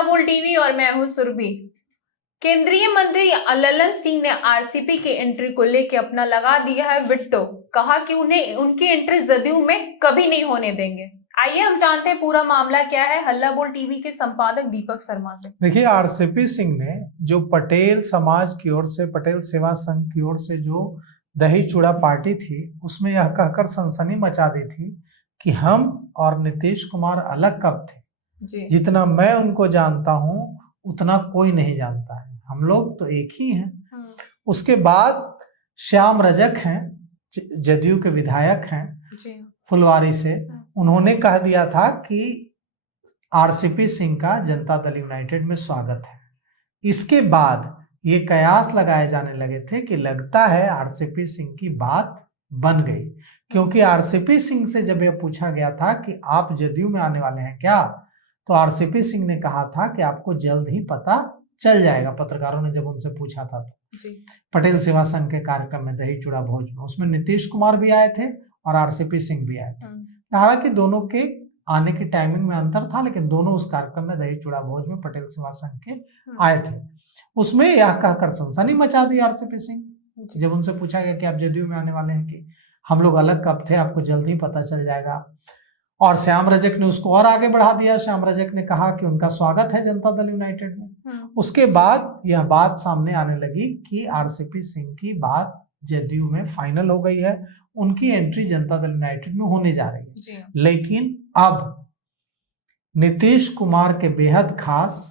हल्ला बोल टीवी और मैं हूं सुरभि। केंद्रीय मंत्री ललन सिंह ने आरसीपी की एंट्री को लेकर अपना लगा दिया है विट्टो। कहा कि उन्हें उनकी एंट्री जदयू में कभी नहीं होने देंगे। आइए हम जानते हैं पूरा मामला क्या है हल्ला बोल टीवी के संपादक दीपक शर्मा से। देखिए, आरसीपी सिंह ने जो पटेल समाज की ओर से, पटेल सेवा संघ की ओर से जो दही चूड़ा पार्टी थी, उसमें यह कहकर सनसनी मचा दी थी कि हम और नीतीश कुमार अलग कब थे जी। जितना मैं उनको जानता हूं उतना कोई नहीं जानता है, हम लोग तो एक ही हैं। उसके बाद श्याम रजक हैं, जदयू के विधायक हैं जी। फुलवारी से, उन्होंने कह दिया था कि आरसीपी सिंह का जनता दल यूनाइटेड में स्वागत है। इसके बाद ये कयास लगाए जाने लगे थे कि लगता है आरसीपी सिंह की बात बन गई, क्योंकि आरसीपी सिंह से जब यह पूछा गया था कि आप जदयू में आने वाले हैं क्या, तो आरसीपी सिंह ने कहा था कि आपको जल्द ही पता चल जाएगा। पत्रकारों ने जब उनसे पूछा था तो पटेल सेवा संघ के कार्यक्रम में दही चूड़ा भोज में, उसमें नीतीश कुमार भी आए थे और आरसीपी सिंह भी आए थे। हालांकि दोनों के आने की टाइमिंग में अंतर था, लेकिन दोनों उस कार्यक्रम में दही चूड़ा भोज में पटेल सेवा संघ के आए थे। उसमें यह कहकर सनसनी मचा दी आरसीपी सिंह जब उनसे पूछा गया कि आप जदयू में आने वाले हैं कि हम लोग अलग कब थे, आपको जल्दी पता चल जाएगा। और श्याम रजक ने उसको और आगे बढ़ा दिया। श्याम रजक ने कहा कि उनका स्वागत है जनता दल यूनाइटेड में। उसके बाद यह बात सामने आने लगी कि आरसीपी सिंह की बात जदयू में फाइनल हो गई है, उनकी एंट्री जनता दल यूनाइटेड में होने जा रही है। लेकिन अब नीतीश कुमार के बेहद खास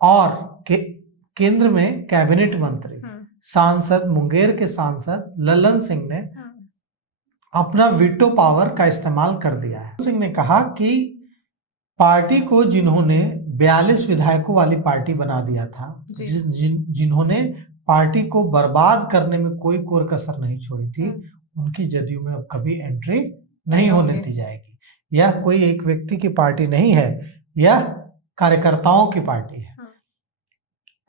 और केंद्र में कैबिनेट मंत्री, सांसद, मुंगेर के सांसद ललन सिंह ने अपना वीटो पावर का इस्तेमाल कर दिया है। सिंह ने कहा कि पार्टी को जिन्होंने 42 विधायकों वाली पार्टी बना दिया था, जिन्होंने पार्टी को बर्बाद करने में कोई कोर कसर नहीं छोड़ी थी, उनकी जदयू में अब कभी एंट्री नहीं होने दी जाएगी। यह कोई एक व्यक्ति की पार्टी नहीं है, यह कार्यकर्ताओं की पार्टी है।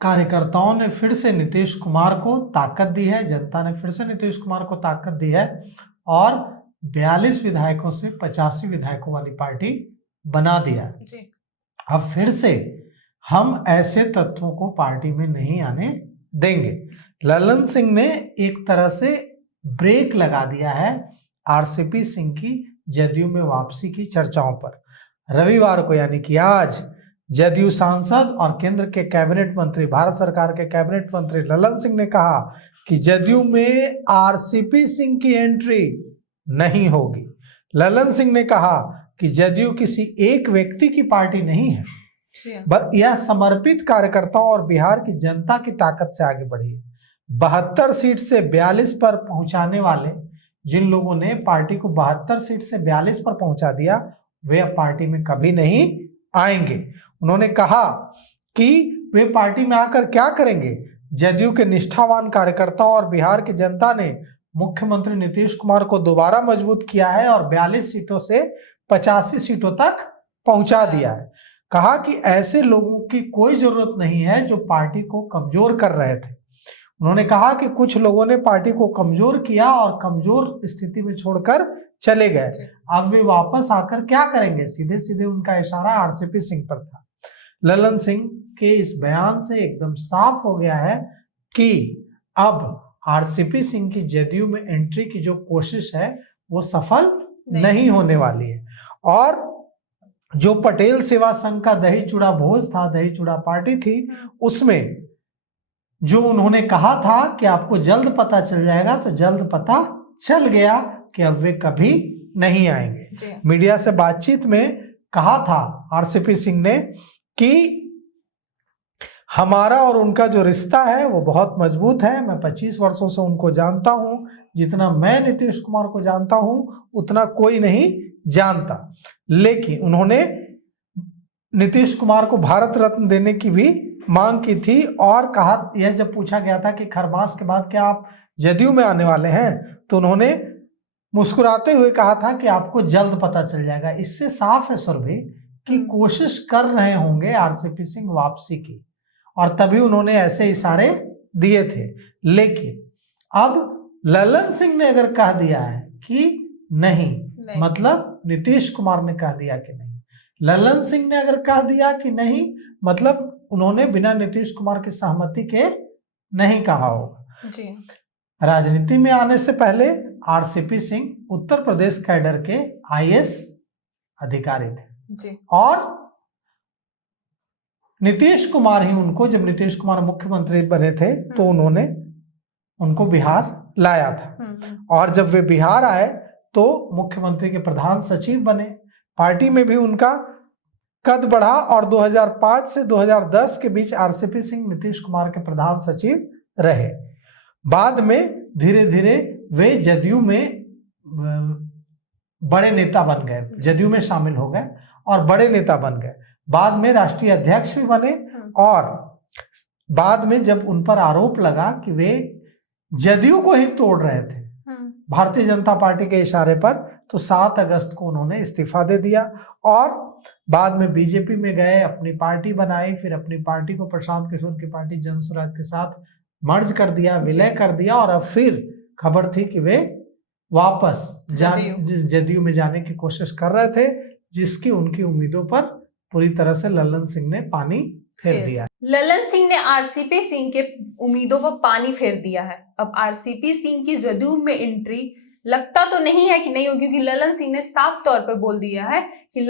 कार्यकर्ताओं ने फिर से नीतीश कुमार को ताकत दी है, जनता ने फिर से नीतीश कुमार को ताकत दी है और 42 विधायकों से 85 विधायकों वाली पार्टी बना दिया। अब फिर से हम ऐसे तत्वों को पार्टी में नहीं आने देंगे। ललन सिंह ने एक तरह से ब्रेक लगा दिया है आरसीपी सिंह की जदयू में वापसी की चर्चाओं पर। रविवार को यानी कि आज जदयू सांसद और केंद्र के कैबिनेट मंत्री, भारत सरकार के कैबिनेट मंत्री ललन सिंह ने कहा कि जदयू में आरसीपी सिंह की एंट्री नहीं होगी। ललन सिंह ने कहा कि जदयू किसी एक व्यक्ति की पार्टी नहीं है, यह समर्पित कार्यकर्ताओं और बिहार की जनता की ताकत से आगे बढ़ी है। 72 सीट से 42 पर पहुंचाने वाले, जिन लोगों ने पार्टी को 72 सीट से 42 पर पहुंचा दिया, वे अब पार्टी में कभी नहीं आएंगे। उन्होंने कहा कि वे पार्टी में आकर क्या करेंगे। जदयू के निष्ठावान कार्यकर्ताओं और बिहार की जनता ने मुख्यमंत्री नीतीश कुमार को दोबारा मजबूत किया है और 42 सीटों से 85 सीटों तक पहुंचा दिया है। कहा कि ऐसे लोगों की कोई जरूरत नहीं है जो पार्टी को कमजोर कर रहे थे। उन्होंने कहा कि कुछ लोगों ने पार्टी को कमजोर किया और कमजोर स्थिति में छोड़कर चले गए, अब वे वापस आकर क्या करेंगे। सीधे सीधे उनका इशारा आरसीपी सिंह पर था। ललन सिंह के इस बयान से एकदम साफ हो गया है कि अब आरसीपी सिंह की जदयू में एंट्री की जो कोशिश है वो सफल नहीं होने वाली है। और जो पटेल सेवा संघ का दही चूड़ा भोज था, दही चूड़ा पार्टी थी, उसमें जो उन्होंने कहा था कि आपको जल्द पता चल जाएगा, तो जल्द पता चल गया कि अब वे कभी नहीं आएंगे। मीडिया से बातचीत में कहा था आरसीपी सिंह ने कि हमारा और उनका जो रिश्ता है वो बहुत मजबूत है। मैं 25 वर्षों से उनको जानता हूं, जितना मैं नीतीश कुमार को जानता हूं उतना कोई नहीं जानता। लेकिन उन्होंने नीतीश कुमार को भारत रत्न देने की भी मांग की थी और कहा, यह जब पूछा गया था कि खरमास के बाद क्या आप जदयू में आने वाले हैं, तो उन्होंने मुस्कुराते हुए कहा था कि आपको जल्द पता चल जाएगा। इससे साफ है सुरभि कि कोशिश कर रहे होंगे आरसीपी सिंह वापसी की, और तभी उन्होंने ऐसे इशारे दिए थे। लेकिन अब ललन सिंह ने अगर कह दिया है कि नहीं, मतलब नीतीश कुमार ने कह दिया कि नहीं, ललन सिंह ने अगर कह दिया कि नहीं, मतलब उन्होंने बिना नीतीश कुमार की सहमति के नहीं कहा होगा। जी। राजनीति में आने से पहले आरसीपी सिंह उत्तर प्रदेश कैडर के आईएएस अधिकारी थे जी। और नीतीश कुमार ही उनको, जब नीतीश कुमार मुख्यमंत्री बने थे तो उन्होंने उनको बिहार लाया था और जब वे बिहार आए तो मुख्यमंत्री के प्रधान सचिव बने। पार्टी में भी उनका कद बढ़ा और 2005 से 2010 के बीच आरसीपी सिंह नीतीश कुमार के प्रधान सचिव रहे। बाद में धीरे धीरे वे जदयू में बड़े नेता बन गए, जदयू में शामिल हो गए और बड़े नेता बन गए। बाद में राष्ट्रीय अध्यक्ष भी बने और बाद में जब उन पर आरोप लगा कि वे जदयू को ही तोड़ रहे थे भारतीय जनता पार्टी के इशारे पर, तो 7 अगस्त को उन्होंने इस्तीफा दे दिया और बाद में बीजेपी में गए, अपनी पार्टी बनाई, फिर अपनी पार्टी को प्रशांत किशोर की पार्टी जन स्वराज के साथ मर्ज कर दिया, विलय कर दिया और अब फिर खबर थी कि वे वापस जदयू में जाने की कोशिश कर रहे थे, जिसकी उनकी उम्मीदों पर पूरी तरह से ललन सिंह ने पानी फेर दिया। ललन सिंह ने आरसीपी सिंह के उम्मीदों पर पानी फेर दिया है। अब आरसीपी सिंह की जदयू में एंट्री लगता तो नहीं है कि नहीं होगी, क्योंकि ललन सिंह ने साफ तौर पर बोल दिया है कि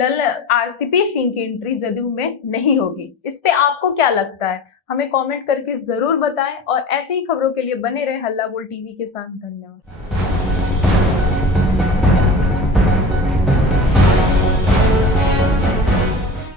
आरसीपी सिंह की एंट्री जदयू में नहीं होगी। इस पे आपको क्या लगता है, हमें कमेंट करके जरूर बताएं और ऐसे ही खबरों के लिए बने रहे हल्ला बोल टीवी के साथ। धन्यवाद।